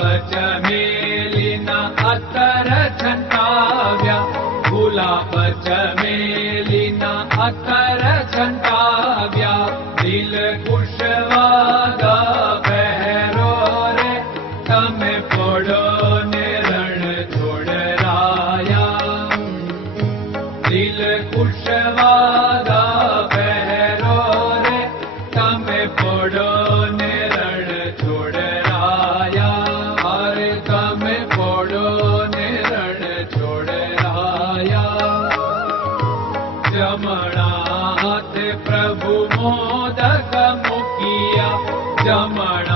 पचमे प्रभु मोदक मुखिया ज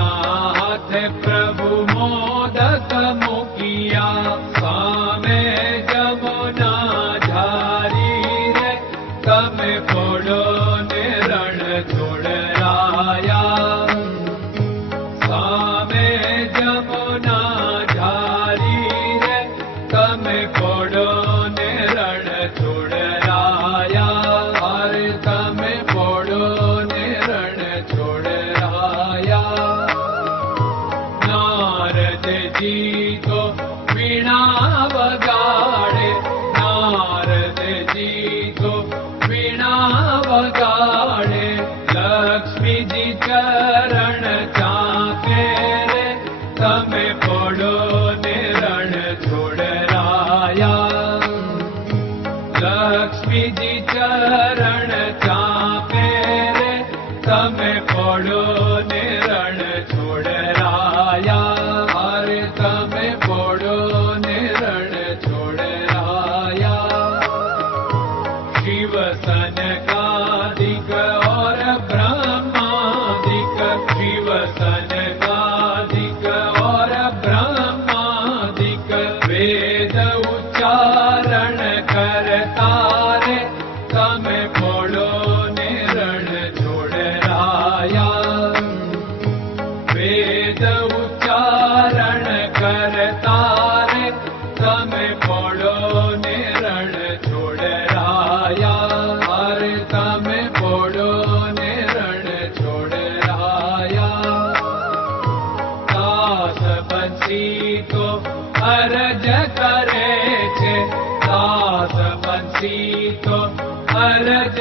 તમે પડો ને उच्चारण करता पडो ने रणो राया अरे तमे पडो ने रणोडा तास बचीतो हरज करे तास बचीतो हरज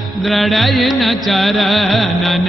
दृढयिन चरणन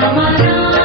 Come on.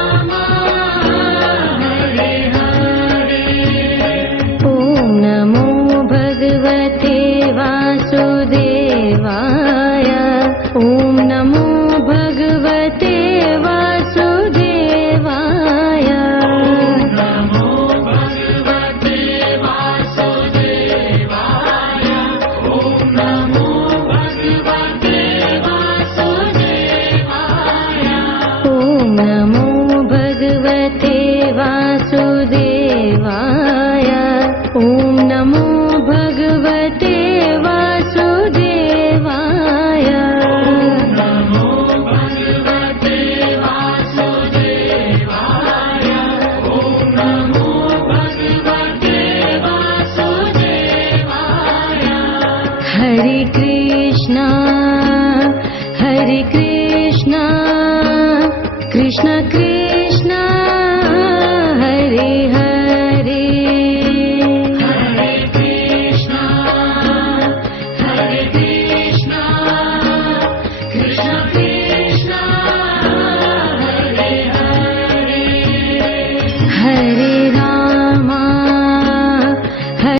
Krishna Krishna